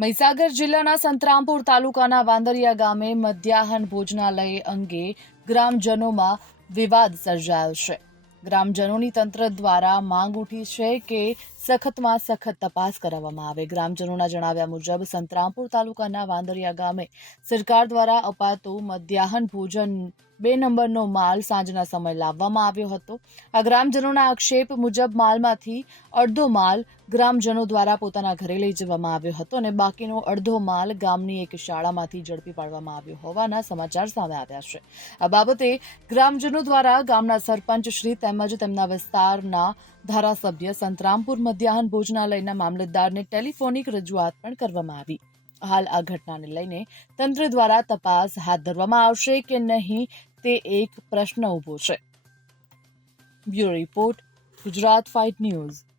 મહીસાગર જિલ્લાના સંતરામપુર તાલુકાના વાંદરિયા ગામે મધ્યાહન ભોજનાલય અંગે ગ્રામજનોમાં વિવાદ સર્જાયો છે. ગ્રામજનોની તંત્ર દ્વારા માંગ ઉઠી છે કે સખતમાં સખત તપાસ કરાવવામાં આવે. ગ્રામજનોના જણાવ્યા મુજબ, સંતરામપુર તાલુકાના વાંદરિયા ગામે સરકાર દ્વારા અપાતું મધ્યાહન ભોજન બે નંબરનો માલ સાંજના સમય લાવવામાં આવ્યો હતો. આ ગ્રામજનોના આક્ષેપ મુજબ માલમાંથી અડધો માલ ગ્રામજનો દ્વારા પોતાના ઘરે લઈ જવામાં આવ્યો હતો અને બાકીનો અડધો માલ ગામની એક શાળામાંથી ઝડપી પાડવામાં આવ્યો હોવાના સમાચાર સામે આવ્યા છે. આ બાબતે ગ્રામજનો દ્વારા ગામના સરપંચ શ્રી તેમજ તેમના વિસ્તારના ધારાસભ્ય સંતરામપુર મધ્યાહન ભોજનાલયના મામલતદારને ટેલિફોનિક રજૂઆત પણ કરવામાં આવી. હાલ આ ઘટનાને લઈને તંત્ર દ્વારા તપાસ હાથ ધરવામાં આવશે કે નહીં તે એક પ્રશ્ન ઊભો છે. Bureau report, Gujarat fight news.